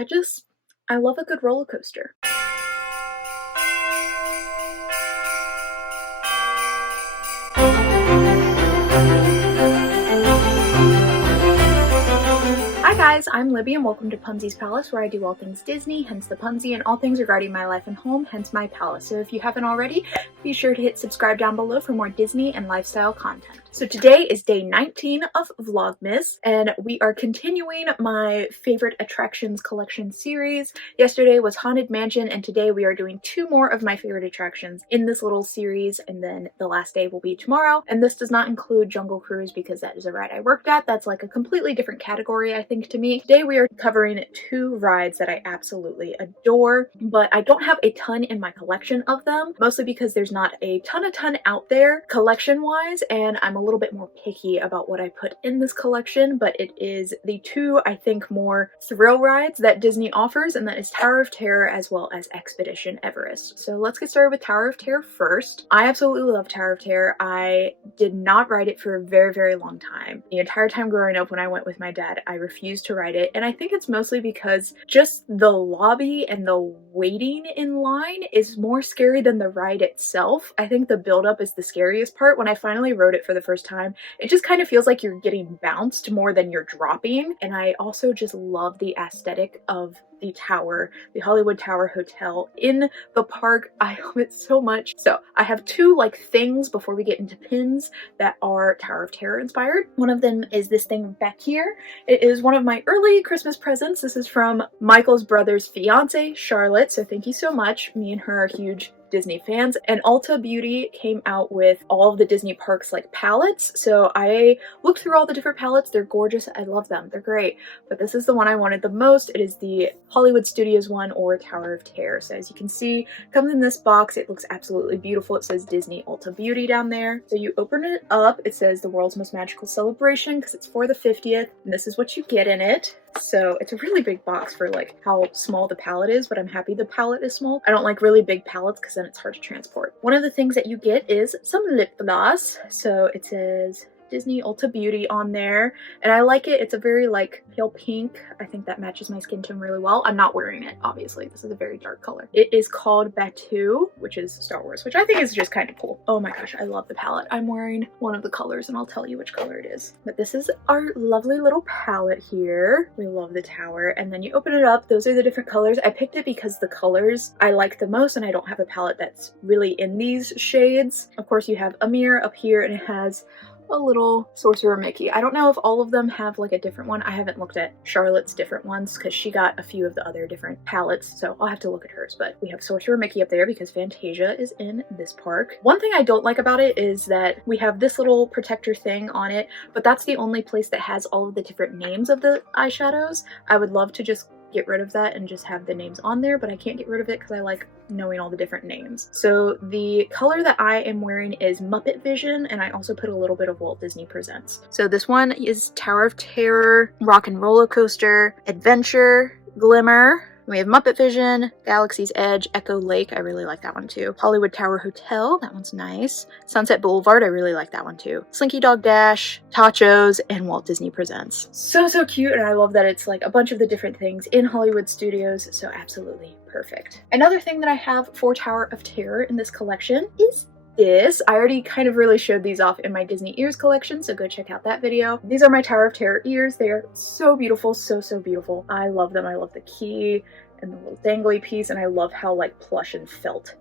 I love a good roller coaster. Hi guys, I'm Libby and welcome to Punsy's Palace, where I do all things Disney, hence the Punsy, and all things regarding my life and home, hence my palace. So if you haven't already, be sure to hit subscribe down below for more Disney and lifestyle content. So today is day 19 of Vlogmas, and we are continuing my favorite attractions collection series. Yesterday was Haunted Mansion, and today we are doing 2 more of my favorite attractions in this little series, and then the last day will be tomorrow. And this does not include Jungle Cruise because that is a ride I worked at. That's like a completely different category, I think, to me. Today we are covering 2 rides that I absolutely adore, but I don't have a ton in my collection of them, mostly because there's not a ton out there collection-wise, and I'm a little bit more picky about what I put in this collection, but it is the 2, I think, more thrill rides that Disney offers, and that is Tower of Terror as well as Expedition Everest. So let's get started with Tower of Terror first. I absolutely love Tower of Terror. I did not ride it for a very long time. The entire time growing up when I went with my dad, I refused to ride it, and I think it's mostly because just the lobby and the waiting in line is more scary than the ride itself. I think the build-up is the scariest part. When I finally rode it for the first time, it just kind of feels like you're getting bounced more than you're dropping, and I also just love the aesthetic of the tower, the Hollywood Tower Hotel in the park. I love it so much. So I have 2 like things before we get into pins that are Tower of Terror inspired. One of them is this thing back here. It is one of my early Christmas presents. This is from Michael's brother's fiance, Charlotte. So thank you so much. Me and her are huge Disney fans, and Ulta Beauty came out with all of the Disney parks like palettes. So I looked through all the different palettes. They're gorgeous. I love them. They're great. But this is the one I wanted the most. It is the Hollywood Studios one, or Tower of Terror. So as you can see, it comes in this box. It looks absolutely beautiful. It says Disney Ulta Beauty down there. So you open it up. It says the world's most magical celebration because it's for the 50th. And this is what you get in it. So it's a really big box for like how small the palette is, but I'm happy the palette is small. I don't like really big palettes because then it's hard to transport. One of the things that you get is some lip gloss. So it says Disney Ulta Beauty on there, and I like it. It's a very like pale pink. I think that matches my skin tone really well. I'm not wearing it, obviously. This is a very dark color. It is called Batu, which is Star Wars, which I think is just kind of cool. Oh my gosh, I love the palette. I'm wearing one of the colors and I'll tell you which color it is. But this is our lovely little palette here. We love the tower, and then you open it up. Those are the different colors. I picked it because the colors I like the most, and I don't have a palette that's really in these shades. Of course, you have a mirror up here, and it has a little Sorcerer Mickey. I don't know if all of them have like a different one. I haven't looked at Charlotte's different ones because she got a few of the other different palettes, so I'll have to look at hers. But we have Sorcerer Mickey up there because Fantasia is in this park. One thing I don't like about it is that we have this little protector thing on it, but that's the only place that has all of the different names of the eyeshadows. I would love to just get rid of that and just have the names on there, but I can't get rid of it because I like knowing all the different names. So the color that I am wearing is Muppet Vision, and I also put a little bit of Walt Disney Presents. So this one is Tower of Terror, Rock and Roller Coaster, Adventure, Glimmer. We have Muppet Vision, Galaxy's Edge, Echo Lake. I really like that one too. Hollywood Tower Hotel. That one's nice. Sunset Boulevard. I really like that one too. Slinky Dog Dash, Tachos, and Walt Disney Presents. So cute, and I love that it's like a bunch of the different things in Hollywood Studios. So absolutely perfect. Another thing that I have for Tower of Terror in this collection is this. I already kind of really showed these off in my Disney ears collection, so go check out that video. These are my Tower of Terror ears. They are so beautiful, so beautiful. I love them. I love the key and the little dangly piece, and I love how like plush and felt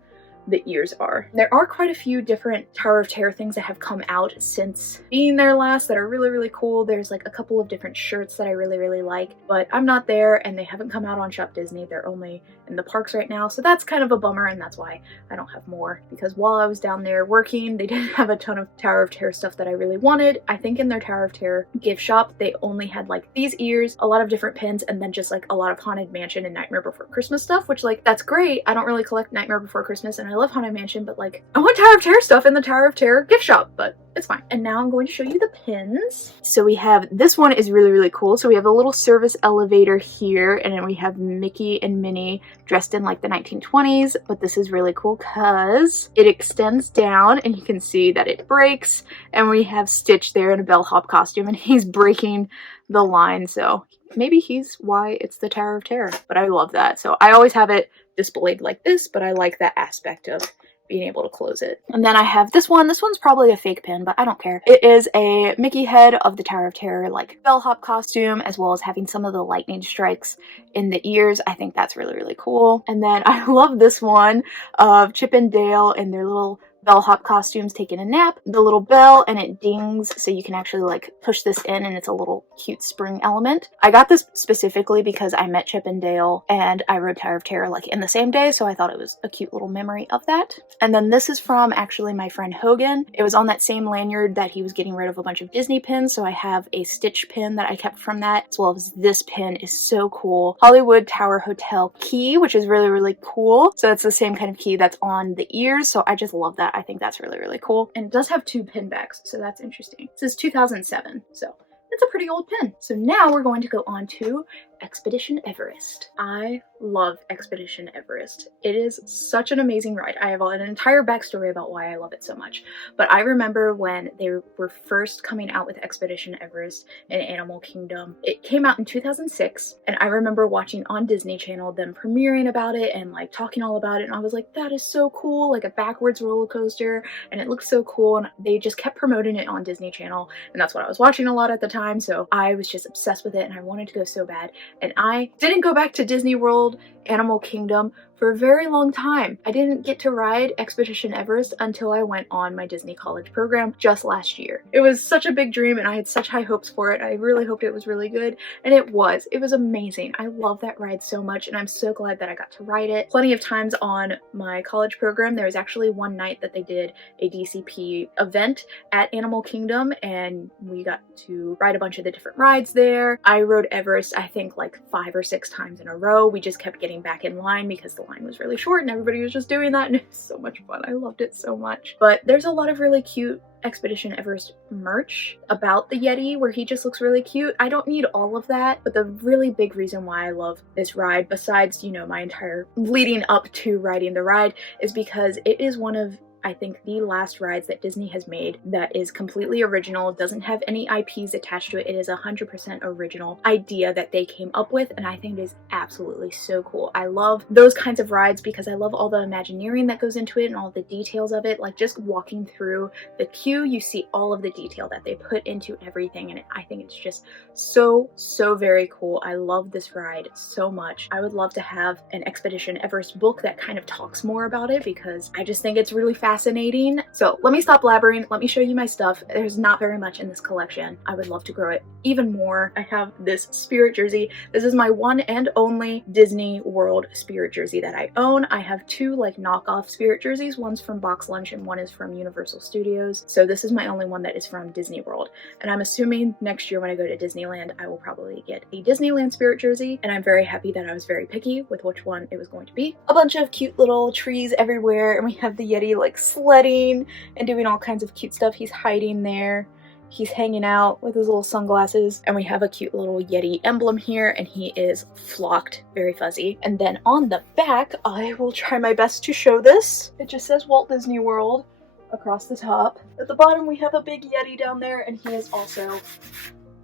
the ears are. There are quite a few different Tower of Terror things that have come out since being there last that are really cool. There's like a couple of different shirts that I really like, but I'm not there and they haven't come out on Shop Disney. They're only in the parks right now, so that's kind of a bummer, and that's why I don't have more, because while I was down there working, they didn't have a ton of Tower of Terror stuff that I really wanted. I think in their Tower of Terror gift shop, they only had like these ears, a lot of different pins, and then just like a lot of Haunted Mansion and Nightmare Before Christmas stuff, which like, that's great. I don't really collect Nightmare Before Christmas, and I love Haunted Mansion, but like, I want Tower of Terror stuff in the Tower of Terror gift shop, but it's fine. And now I'm going to show you the pins. So we have, this one is really, really cool. So we have a little service elevator here, and then we have Mickey and Minnie dressed in like the 1920s, but this is really cool because it extends down and you can see that it breaks, and we have Stitch there in a bellhop costume and he's breaking the line. So maybe he's why it's the Tower of Terror, but I love that. So I always have it displayed like this, but I like that aspect of being able to close it. And then I have this one. This one's probably a fake pin, but I don't care. It is a Mickey head of the Tower of Terror, like bellhop costume, as well as having some of the lightning strikes in the ears. I think that's really, really cool. And then I love this one of Chip and Dale in their little bellhop costumes taking a nap. The little bell, and it dings, so you can actually like push this in, and it's a little cute spring element. I got this specifically because I met Chip and Dale and I rode Tower of Terror like in the same day, so I thought it was a cute little memory of that. And then this is from actually my friend Hogan. It was on that same lanyard that he was getting rid of a bunch of Disney pins, so I have a Stitch pin that I kept from that, as well as this pin is so cool. Hollywood Tower Hotel key, which is really, really cool. So it's the same kind of key that's on the ears, so I just love that. I think that's really, really cool. And it does have 2 pin backs, so that's interesting. This is 2007, so it's a pretty old pin. So now we're going to go on to Expedition Everest. I love Expedition Everest. It is such an amazing ride. I have an entire backstory about why I love it so much. But I remember when they were first coming out with Expedition Everest in Animal Kingdom. It came out in 2006, and I remember watching on Disney Channel them premiering about it and like talking all about it, and I was like, that is so cool, like a backwards roller coaster, and it looks so cool, and they just kept promoting it on Disney Channel, and that's what I was watching a lot at the time, so I was just obsessed with it, and I wanted to go so bad. And I didn't go back to Disney World, Animal Kingdom for a very long time. I didn't get to ride Expedition Everest until I went on my Disney college program just last year. It was such a big dream and I had such high hopes for it. I really hoped it was really good, and it was. It was amazing. I love that ride so much, and I'm so glad that I got to ride it. Plenty of times on my college program, there was actually one night that they did a DCP event at Animal Kingdom, and we got to ride a bunch of the different rides there. I rode Everest, I think like 5 or 6 times in a row. We just kept getting back in line because the line was really short and everybody was just doing that, and it was so much fun. I loved it so much. But there's a lot of really cute Expedition Everest merch about the Yeti where he just looks really cute. I don't need all of that, but the really big reason why I love this ride, besides, you know, my entire leading up to riding the ride, is because it is one of, I think, the last rides that Disney has made that is completely original, doesn't have any IPs attached to it. It is 100% original idea that they came up with, and I think it is absolutely so cool. I love those kinds of rides because I love all the Imagineering that goes into it and all the details of it. Like just walking through the queue, you see all of the detail that they put into everything, and I think it's just so, so very cool. I love this ride so much. I would love to have an Expedition Everest book that kind of talks more about it because I just think it's really fascinating. So let me stop blabbering. Let me show you my stuff. There's not very much in this collection. I would love to grow it even more. I have this Spirit jersey. This is my one and only Disney World Spirit jersey that I own. I have 2 like knockoff Spirit jerseys. One's from Box Lunch and one is from Universal Studios. So this is my only one that is from Disney World. And I'm assuming next year when I go to Disneyland, I will probably get a Disneyland Spirit jersey. And I'm very happy that I was very picky with which one it was going to be. A bunch of cute little trees everywhere, and we have the Yeti like sledding and doing all kinds of cute stuff. He's hiding there. He's hanging out with his little sunglasses, and we have a cute little Yeti emblem here, and he is flocked, very fuzzy. And then on the back, I will try my best to show this. It just says Walt Disney World across the top. At the bottom, we have a big Yeti down there, and he is also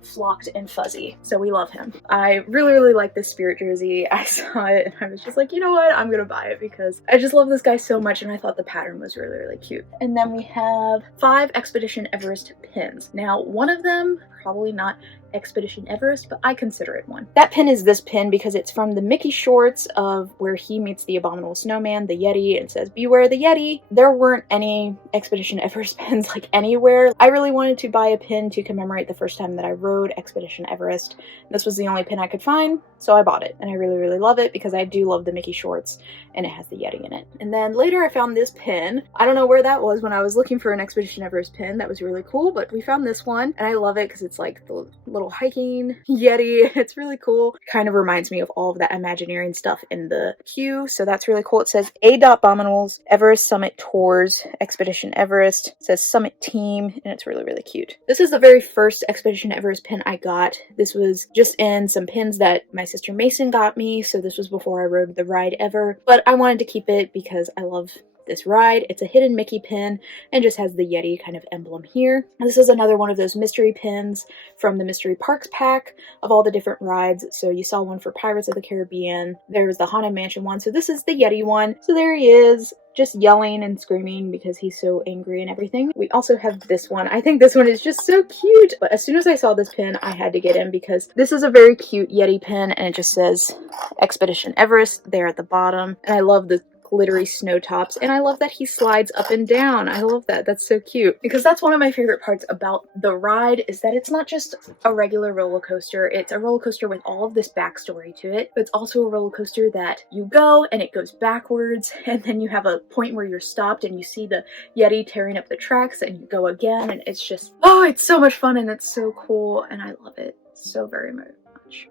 flocked and fuzzy, so we love him. I really, really like this Spirit jersey. I saw it and I was just like, you know what, I'm gonna buy it because I just love this guy so much, and I thought the pattern was really, really cute. And then we have 5 Expedition Everest pins. Now, one of them, probably not Expedition Everest, but I consider it one. That pin is this pin because it's from the Mickey shorts of where he meets the Abominable Snowman, the Yeti, and it says, "Beware the Yeti." There weren't any Expedition Everest pins like anywhere. I really wanted to buy a pin to commemorate the first time that I rode Expedition Everest. This was the only pin I could find, so I bought it, and I really, really love it because I do love the Mickey shorts, and it has the Yeti in it. And then later I found this pin. I don't know where that was when I was looking for an Expedition Everest pin. That was really cool, but we found this one, and I love it because it's like the little little hiking Yeti. It's really cool. Kind of reminds me of all of that Imagineering stuff in the queue, so that's really cool. It says A.Bominals, Everest Summit Tours, Expedition Everest. It says Summit Team, and it's really, really cute. This is the very first Expedition Everest pin I got. This was just in some pins that my sister Mason got me, so this was before I rode the ride ever, but I wanted to keep it because I love this ride. It's a hidden Mickey pin and just has the Yeti kind of emblem here. And this is another one of those mystery pins from the Mystery Parks pack of all the different rides. So you saw one for Pirates of the Caribbean. There was the Haunted Mansion one. So this is the Yeti one. So there he is, just yelling and screaming because he's so angry and everything. We also have this one. I think this one is just so cute. But as soon as I saw this pin, I had to get him because this is a very cute Yeti pin and it just says Expedition Everest there at the bottom. And I love the glittery snow tops, and I love that he slides up and down. I love that. That's so cute, because that's one of my favorite parts about the ride, is that it's not just a regular roller coaster. It's a roller coaster with all of this backstory to it, but it's also a roller coaster that you go and it goes backwards, and then you have a point where you're stopped and you see the Yeti tearing up the tracks and you go again, and it's just, oh, it's so much fun and it's so cool, and I love it so very much.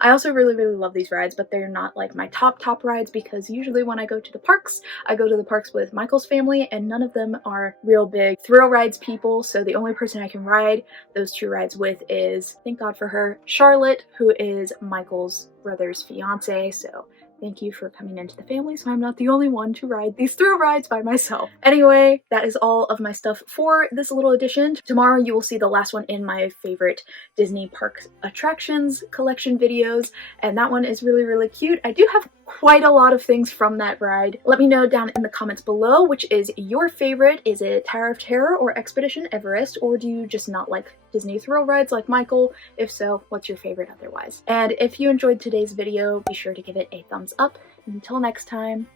I also really, really love these rides, but they're not like my top rides, because usually when I go to the parks, I go to the parks with Michael's family, and none of them are real big thrill rides people, so the only person I can ride those two rides with is, thank God for her, Charlotte, who is Michael's brother's fiance, so thank you for coming into the family so I'm not the only one to ride these thrill rides by myself. Anyway, that is all of my stuff for this little edition. Tomorrow you will see the last one in my favorite Disney park attractions collection videos, and that one is really, really cute. I do have quite a lot of things from that ride. Let me know down in the comments below which is your favorite. Is it Tower of Terror or Expedition Everest, or do you just not like Disney thrill rides like Michael? If so, what's your favorite otherwise? And if you enjoyed today's video, be sure to give it a thumbs up. Until next time,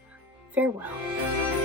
farewell.